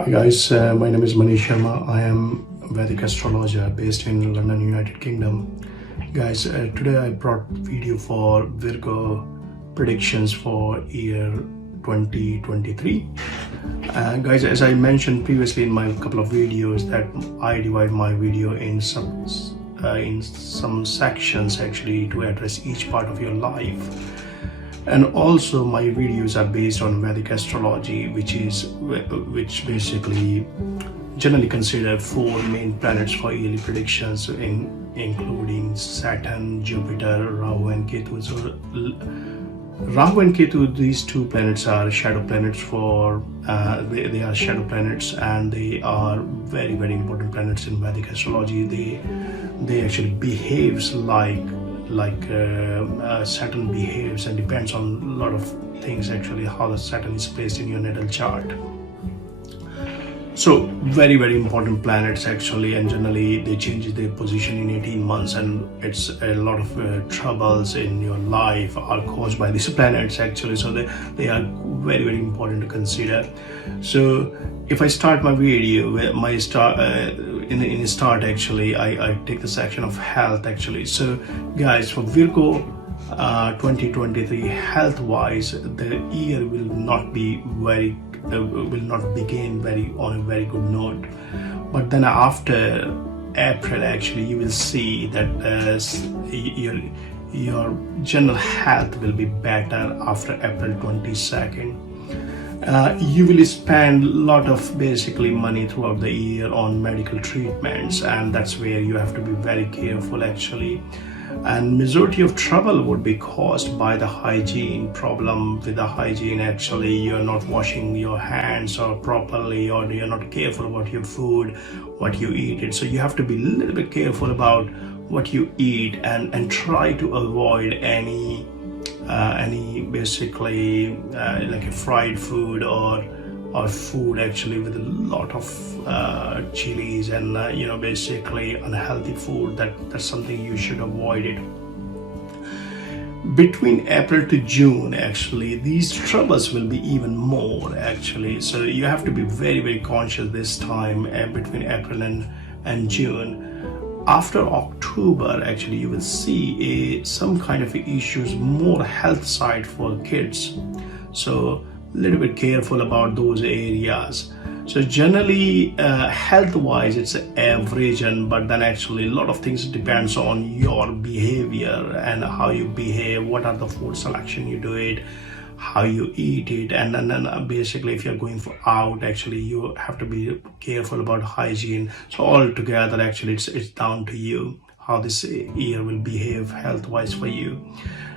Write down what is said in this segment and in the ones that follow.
Hi guys, my name is Manish Sharma. I am Vedic astrologer based in London, United Kingdom. Guys, today I brought video for Virgo predictions for year 2023. Guys, as I mentioned previously in my couple of videos, that I divide my video in some sections actually to address each part of your life. And also my videos are based on Vedic astrology, which basically generally consider four main planets for yearly predictions, including Saturn, Jupiter, Rahu and Ketu. So Rahu and Ketu, these two planets are shadow planets for they are shadow planets, and they are very, very important planets in Vedic astrology. They actually behaves like Saturn behaves, and depends on a lot of things actually how the Saturn is placed in your natal chart. So very, very important planets actually, and generally they change their position in 18 months, and it's a lot of troubles in your life are caused by these planets actually. So they are very, very important to consider. So if I start my video with my in the start actually, I take the section of health actually. So guys, for Virgo 2023 health wise, the year will not begin on a very good note, but then after April actually you will see that your general health will be better after April 22nd. You will spend a lot of basically money throughout the year on medical treatments, and that's where you have to be very careful actually. And majority of trouble would be caused by the hygiene problem. With the hygiene actually, you're not washing your hands or properly, or you're not careful about your food, what you eat it. So you have to be a little bit careful about what you eat, and try to avoid any basically like a fried food or food actually with a lot of chilies and basically unhealthy food. That's something you should avoid it. Between April to June actually, these troubles will be even more actually, so you have to be very, very conscious this time between April and June. After October actually you will see some kind of issues, more health side for kids, so a little bit careful about those areas. So generally health wise it's average, but then actually a lot of things depends on your behavior and how you behave, what are the food selection you do it, how you eat it, and then basically if you're going out actually you have to be careful about hygiene. So all together actually it's down to you how this year will behave health wise for you.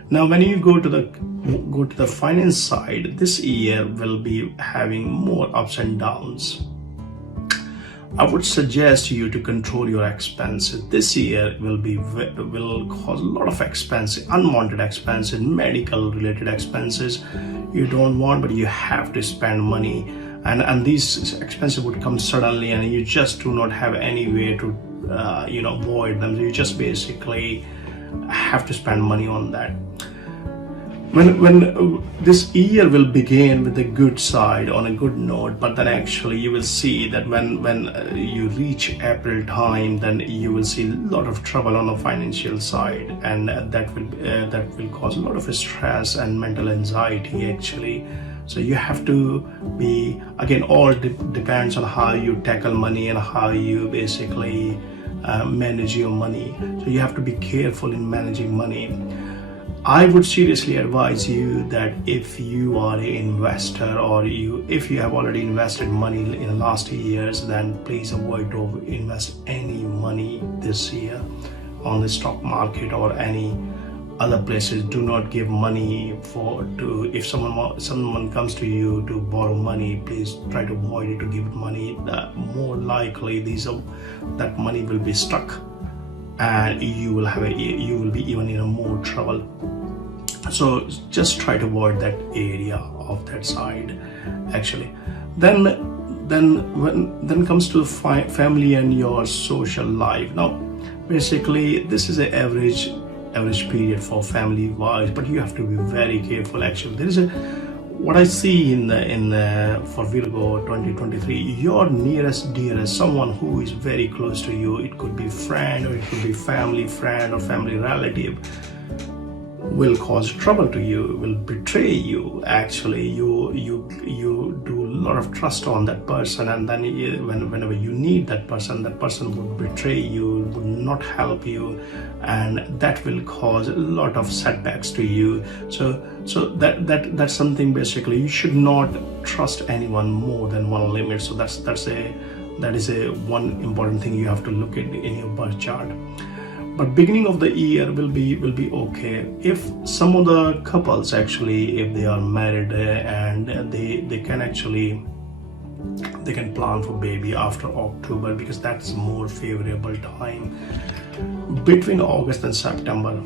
Now when you go to the finance side, this year will be having more ups and downs. I would suggest you to control your expenses. This year will cause a lot of expenses, unwanted expenses, medical related expenses you don't want, but you have to spend money, and these expenses would come suddenly, and you just do not have any way to avoid them. You just basically have to spend money on that. When this year will begin with a good side, on a good note, but then actually you will see that when you reach April time, then you will see a lot of trouble on the financial side, and that will cause a lot of stress and mental anxiety actually. So you have to be, again, all depends on how you tackle money and how you basically manage your money. So you have to be careful in managing money. I would seriously advise you that if you are an investor, or if you have already invested money in the last years, then please avoid to invest any money this year on the stock market or any other places. Do not give money if someone comes to you to borrow money, please try to avoid it to give money. More likely that money will be stuck, and you will be even in more trouble. So just try to avoid that area of that side actually. Then comes to family and your social life. Now basically this is an average period for family wise, but you have to be very careful actually. There is a what I see in the for Virgo 2023, your nearest dearest, someone who is very close to you, it could be friend or it could be family friend or family relative, will cause trouble to you, will betray you. Actually, you do a lot of trust on that person, and then whenever you need that person would betray you, would not help you, and that will cause a lot of setbacks to you. So that's something. Basically, you should not trust anyone more than one limit. So that is a one important thing you have to look at in your birth chart. But beginning of the year will be okay. If some of the couples actually, if they are married and they can plan for baby after October, because that's more favorable time. Between August and September,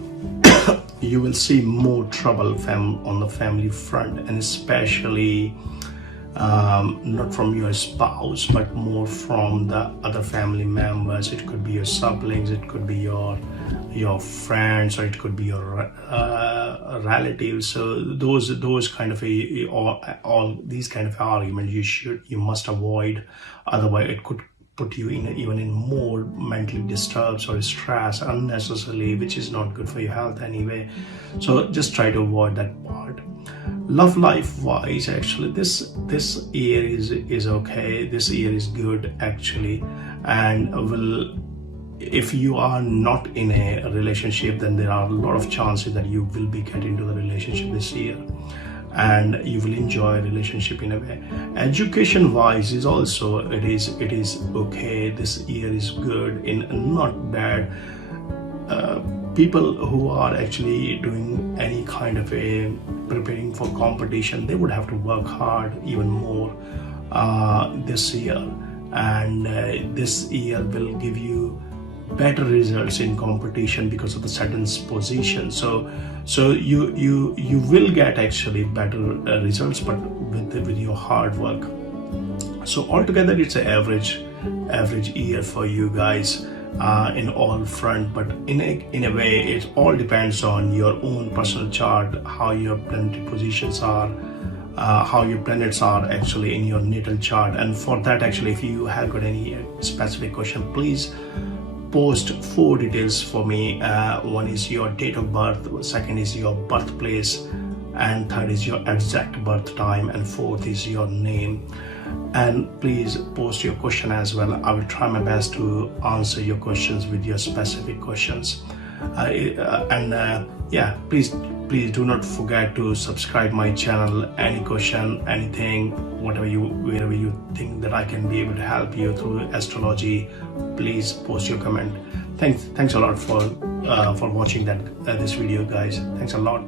you will see more trouble on the family front, and especially not from your spouse, but more from the other family members. It could be your siblings, it could be your friends, or it could be your relatives. So those kind of all these kind of arguments you must avoid. Otherwise, it could put you even in more mentally disturbed or stress unnecessarily, which is not good for your health anyway. So just try to avoid that part. Love life wise, actually this year is okay. This year is good actually, and if you are not in a relationship, then there are a lot of chances that you will be getting into the relationship this year, and you will enjoy a relationship in a way. Education wise is also it is okay. This year is good, in not bad. People who are actually doing any kind of a preparing for competition, they would have to work hard even more this year, and this year will give you better results in competition because of the Saturn's position. So you will get actually better results, but with your hard work. So altogether, it's an average year for you guys. In all front, but in a way it all depends on your own personal chart, how your planetary positions are, how your planets are actually in your natal chart. And for that, actually, if you have got any specific question, please post 4 details for me. One is your date of birth, second is your birthplace, and third is your exact birth time, and fourth is your name. And please post your question as well. I will try my best to answer your questions with your specific questions. Please do not forget to subscribe my channel. Any question, anything, wherever you think that I can be able to help you through astrology, please post your comment. Thanks a lot for watching this video, guys. Thanks a lot.